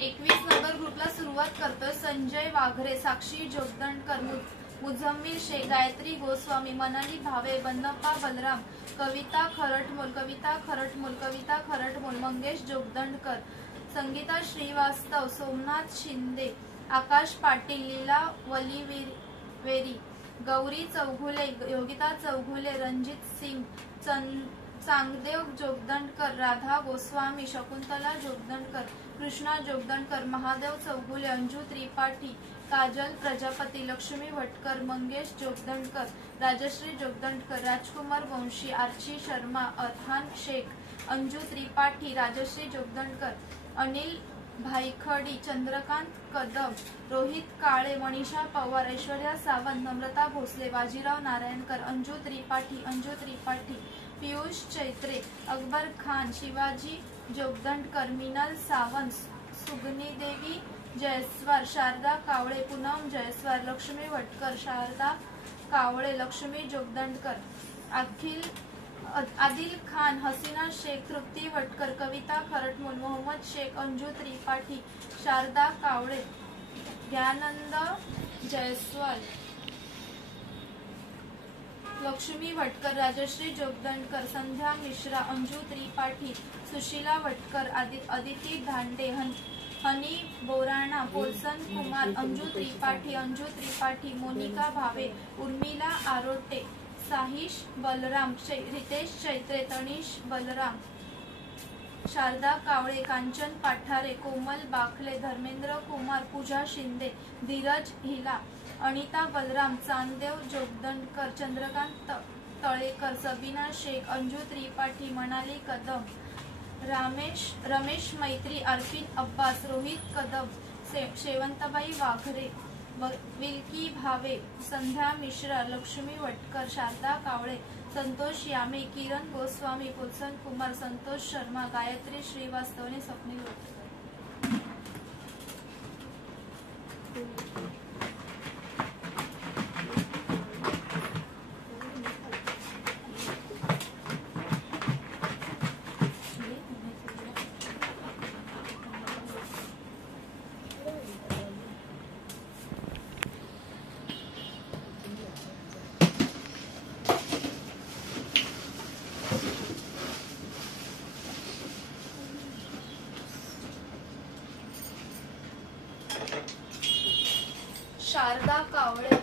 21 नगर ग्रुपला सुरुवात करतोय संजय वाघरे, साक्षी जोगदंडकर, मुझम्मिल शेख, गायत्री गोस्वामी, मनाली भावे, बन्नप्पा बलराम, कविता खरटमोल, मंगेश जोगदंडकर, संगीता श्रीवास्तव, सोमनाथ शिंदे, आकाश पाटील, लीला वलीवेरी, गौरी चौघुले, योगिता चौघुले, रणजित सिंग, चांगदेव जोगदंडकर, राधा गोस्वामी, शकुंतला जोगदंडकर, कृष्णा जोगदंडकर, महादेव चौघुले, अंजू त्रिपाठी, काजल प्रजापती, लक्ष्मी भटकर, मंगेश जोगदंडकर, राजश्री जोगदंडकर, राजकुमार वंशी, आर्ची शर्मा, अरहान शेख, अंजू त्रिपाठी, राजश्री जोगदंडकर, अनिल भाईखडी, चंद्रकांत कदम, रोहित काळे, मनीषा पवार, ऐश्वर्या सावंत, नम्रता भोसले, बाजीराव नारायणकर, अंजू त्रिपाठी, पियुष चैत्रे, अकबर खान, शिवाजी जोगदंडकर, मिनल सावंत, सुगनीदेवी जयस्वार, शारदा कावळे, पूनम जयस्वार, लक्ष्मी भटकर, शारदा कावळे, लक्ष्मी जोगदंडकर, आदिल खान, हसीना शेख, तृप्ती भटकर, कविता खरटमोल, मोहम्मद शेख, अंजू त्रिपाठी, शारदा कावळे, ज्ञानंद जयस्वाल, लक्ष्मी भटकर, राजश्री जोगदंडकर, संध्या मिश्रा, अंजू त्रिपाठी, सुशीला भटकर, अदिती धांडे, हनी बोराणा, पोलसन कुमार, अंजू त्रिपाठी, मोनिका भावे, उर्मिला आरोटे, साहिश बलराम, रितेश चैत्रे, तनिष बलराम, शारदा कावळे, कांचन पाठारे, कोमल बाखले, धर्मेंद्र कुमार, पूजा शिंदे, धीरज हिला, अनिता बलराम, चांदेव जोगदंडकर, चंद्रकांत तळेकर, सबीना शेख, अंजू त्रिपाठी, मनाली कदम, रमेश मैत्री, अर्फिन अब्बास, रोहित कदम, शेवंतबाई वाघरे, विल्की भावे, संध्या मिश्रा, लक्ष्मी भटकर, शारदा कावळे, संतोष यामे, किरण गोस्वामी, पोलसन कुमार, संतोष शर्मा, गायत्री श्रीवास्तव आणि स्वप्नील भटकर. शारदा कावळे,